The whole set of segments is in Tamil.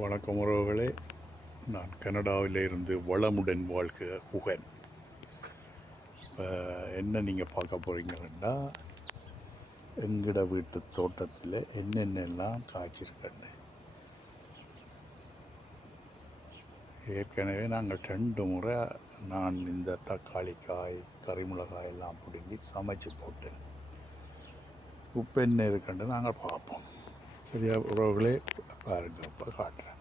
வணக்கம் உறவுகளே, நான் கனடாவிலிருந்து வளமுடன் வாழ்க குகன். இப்போ என்ன நீங்கள் பார்க்க போகிறீங்கன்னா, எங்கட வீட்டு தோட்டத்தில் என்னென்னலாம் காய்ச்சிருக்கேன்னு. ஏற்கனவே நாங்கள் 2 முறை நான் இந்த தக்காளி காய் கறிமிளகாய் எல்லாம் பிடுங்கி சமைச்சு போட்டேன். உப்பு என்ன இருக்குன்னு நாங்கள் பார்ப்போம். சரியா உறவுகளே? பாருங்கள், இப்போ காட்டுறேன்.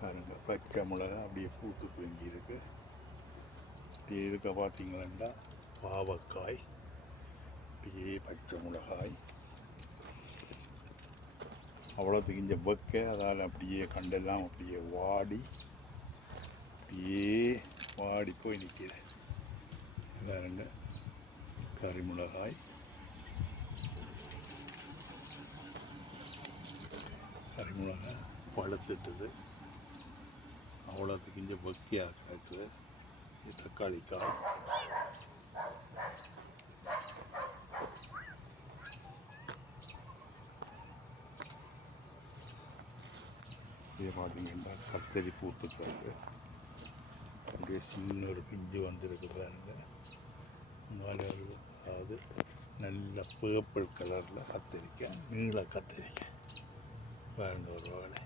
பாருங்கள், பச்சை மிளகா அப்படியே பூத்து குலுங்கி இருக்கு. அப்படியே இருக்க பார்த்தீங்களா, பாவக்காய், அப்படியே பச்சை மிளகாய், அவ்வளோத்துக்கு இங்கே வைக்க அதால் அப்படியே கண்டெல்லாம் அப்படியே வாடி போய் நிற்கிது. பாருங்க, கறிமிளகாய், கறிமிளகாய் பழுத்துட்டுது, அவ்வளோத்துக்கு இங்கே வக்கியாக கிடக்குது. தக்காளி காய், இதே பார்த்தீங்கன்னா கத்தரி பூத்துக்கிறது. அப்படியே சின்ன ஒரு பிஞ்சு வந்திருக்கு பாருங்க. அதாவது நல்ல பேர்பிள் கலரில் கத்திரிக்காய், நீல கத்திரிக்காய் பாருங்க. ஒரு வேலை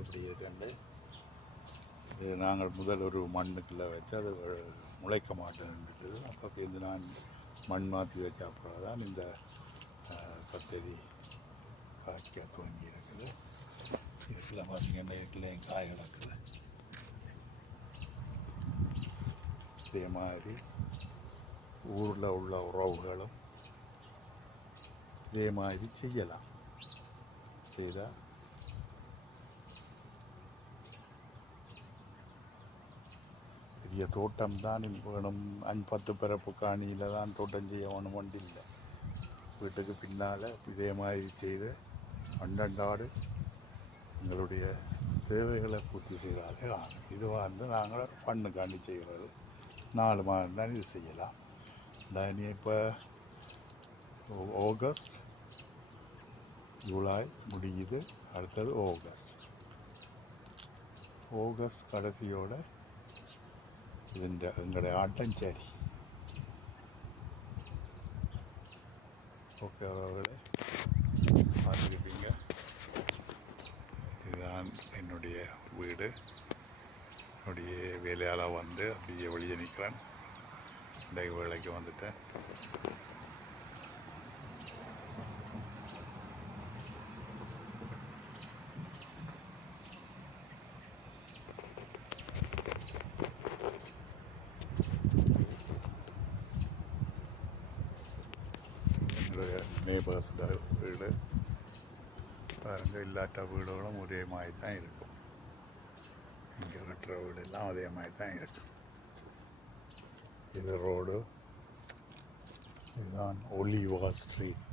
எப்படி இருக்குன்னு இது நாங்கள் முதல் ஒரு மண்ணுக்குள்ளே வச்சு அது முளைக்க மாட்டேன்னுட்டு, அப்போ இந்த நான் மண் மாற்றி வச்ச அப்புறம் தான் இந்த கத்தரி காய்க்க துவங்கி இருக்குது. இதுக்கெல்லாம் பார்த்தீங்கன்னா இதுக்குள்ளேயும் காய் கிடக்குது. இதே மாதிரி ஊரில் உள்ள உறவுகளும் இதே மாதிரி செய்யலாம். செய்தால் பெரிய தோட்டம் தான் வேணும். 5-10 பிறப்பு காணியில் தான் தோட்டம் செய்ய வேணும் ஒன்று இல்லை. வீட்டுக்கு பின்னால் இதே மாதிரி செய்து அண்டண்டாடு எங்களுடைய தேவைகளை பூர்த்தி செய்தாலே ஆகும். இதுவாக இருந்து நாங்கள் பண்ணுக்காண்டி செய்கிறது. 4 மாதம் தான் இது செய்யலாம். இனி இப்போ ஆகஸ்ட், ஜூலை முடியுது, அடுத்தது ஆகஸ்ட் கடைசியோட எங்களுடைய ஆட்டம் சரி. ஓகே அவர்களே, பார்த்துருப்பீங்க. இதுதான் என்னுடைய வீடு. அப்படியே வேலையால் வந்து அப்படியே வெளியே நிற்கிறேன். இன்றைக்கு வேலைக்கு வந்துட்டேன். என்னுடைய நேபர்ஸ் வீடு பாருங்கள். இல்லாட்ட வீடுகளும் ஒரே மாதிரி தான் இருக்கும். இங்கே கட்டுற வீடெல்லாம் அதே மாதிரி தான் இருக்கும். இது ரோடு, இதுதான் ஒலிவா ஸ்ட்ரீட்.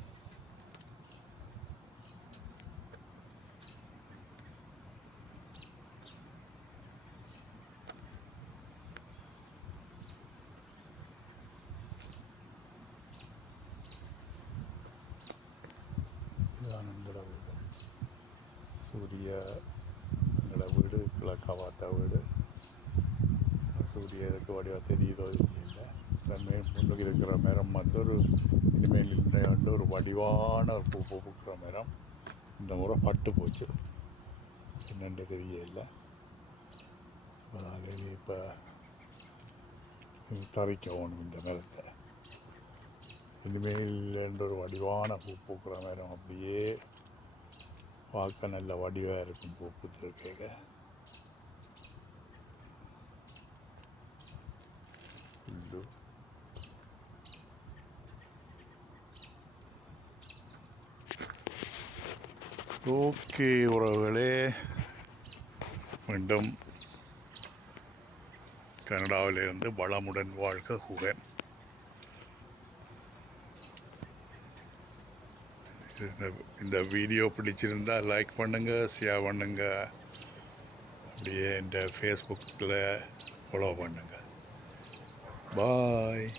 இதுதான் எங்களோட வீடு. எங்களோட வீடு கிழக்கா பார்த்த வீடு. சூரிய இதுக்கு வடிவாக தெரியுதோ இல்லை. இந்த முன்னுக்கு இருக்கிற மரம் வந்து இனிமேல் இல்லை ஒரு வடிவான ஒரு பூ பூக்கிற மரம். இந்த முறை பட்டு போச்சு, என்னென்று தெரியல. அதனால இப்போ தரிக்கணும் இந்த மரத்தை. இனிமேல் ஒரு வடிவான பூ பூக்கிற மரம், அப்படியே பார்க்க நல்ல வடிவாக இருக்கும் பூ பூத்துருக்க. ஓகே உறவுகளே, மீண்டும் கனடாவிலிருந்து வளமுடன் வாழ்க குகன். இந்த வீடியோ பிடிச்சிருந்தால் லைக் பண்ணுங்கள், ஷேர் பண்ணுங்கள், அப்படியே இந்த ஃபேஸ்புக்கில் ஃபாலோ பண்ணுங்கள். பாய்.